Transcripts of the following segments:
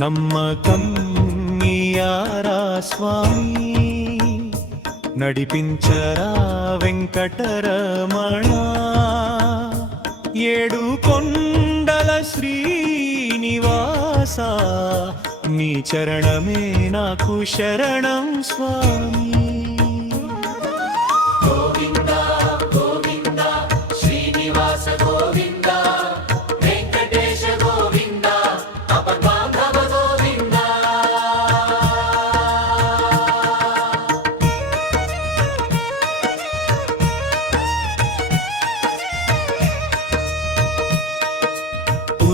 నమ్మకం నీయారా స్వామి, నడిపించరా వెంకటరమణ. ఏడు కొండల శ్రీనివాస, నీ చరణమే నాకు శరణం స్వామి.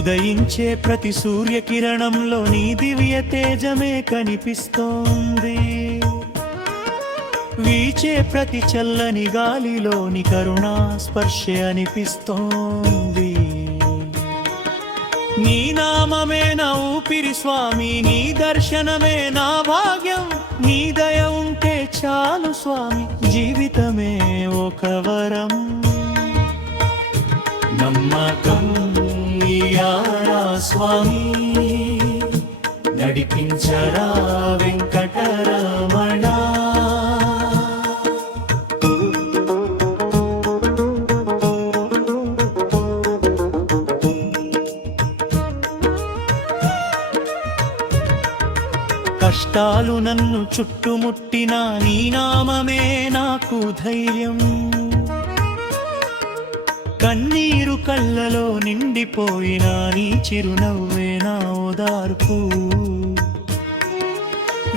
ఉదయించే ప్రతి సూర్యకిరణంలో నీ దివ్య తేజమే కనిపిస్తోంది. వీచే ప్రతి చల్లని గాలిలోని కరుణా స్పర్శ అనిపిస్తోంది. నీ నామమే నా ఊపిరి స్వామి, నీ దర్శనమే నా భాగ్యం. నీ దయ ఉంటే చాలు స్వామి, జీవితమే ఒక వరం. నమ్మకం నీయారా స్వామి, నడిపించరా వెంకటరమణ. కష్టాలు నన్ను చుట్టుముట్టినా నీ నామమే నాకు ధైర్యం. కన్నీరు కళ్ళలో నిండిపోయినా నీ చిరునవ్వే నా ఓదార్పు.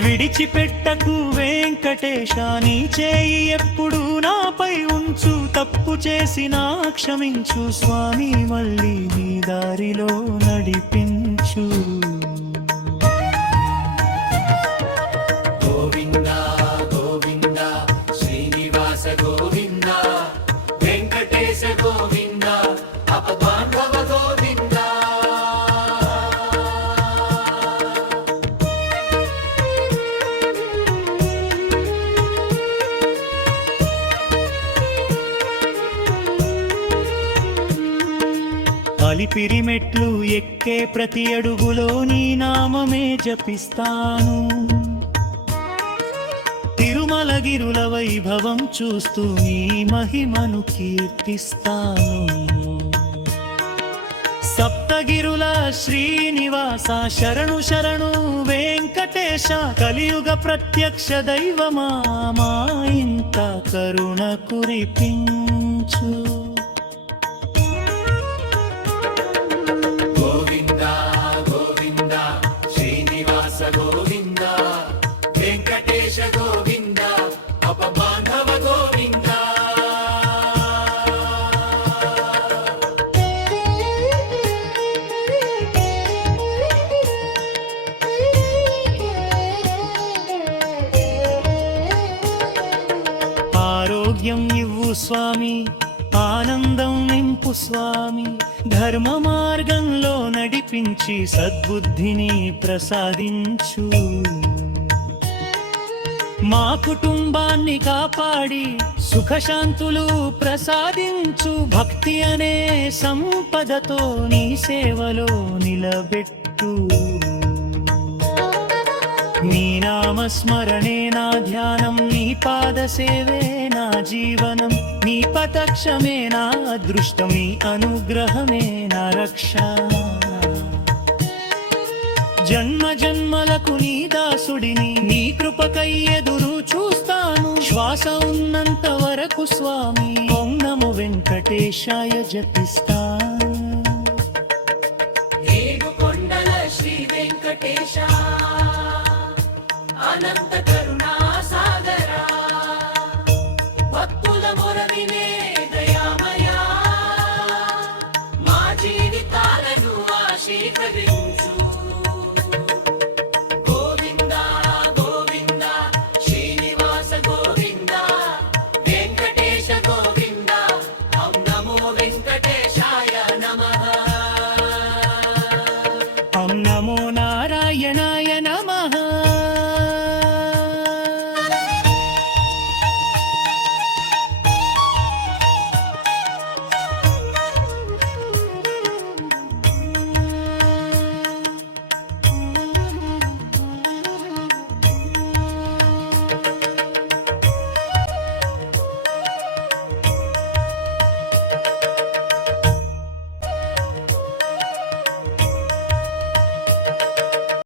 విడిచిపెట్టకు వెంకటేశ, నీ చేయి ఎప్పుడు నాపై ఉంచు. తప్పు చేసినా క్షమించు స్వామి, మళ్ళీ నీ దారిలో నడిపించు. గోవింద గోవింద శ్రీనివాస గోవింద, వెంకటేశ గోవింద, అపద్బాంధవ గోవింద. అలిపిరి మెట్లు ఎక్కే ప్రతి అడుగులో నీ నామమే జపిస్తాను. తిరుమలగిరుల వైభవం చూస్తూ నీ మహిమను కీర్తిస్తాను. సప్తగిరుల శ్రీనివాస శరణు శరణు వెంకటేశ. కలియుగ ప్రత్యక్ష దైవమా, మా ఇంత కరుణ కురిపించు. గోవింద గోవింద శ్రీనివాస గోవింద, వెంకటేశ గోవింద, అపబాంధవ గోవింద. ఆరోగ్యం ఇవ్వు స్వామి, ఆనందం నింపు స్వామి. ధర్మ మార్గంలో నడిపించి సద్బుద్ధిని ప్రసాదించు. మా కుటుంబాన్ని కాపాడి సుఖశాంతులు ప్రసాదించు. భక్తి అనే సంపదతో నీ సేవలో నిలబెట్టు. నీ నామస్మరణే నా ధ్యానం, నీ పాద సేవే నా జీవనం. నీ పతక్షమే నా అదృష్టం, నీ అనుగ్రహమే నా రక్ష. జన్మ జన్మలకు నీ దాసుడిని, నీ కృపకై ఎదురు చూస్తాను. శ్వాస ఉన్నంత వరకు స్వామి ఓం నమో వెంకటేశాయ జపిస్తాను. ఏడు కొండల శ్రీ వెంకటేశ, అనంత కరుణా సాగరా, భక్తుల మొర వినే దయామయా, మా జీవితాలను ఆశీర్వదించు. గోవింద గోవింద శ్రీనివాస గోవింద, వెంకటేశ గోవింద, ఓం నమో వెంకటేశాయ నమః. ఓం నమో నారాయణాయ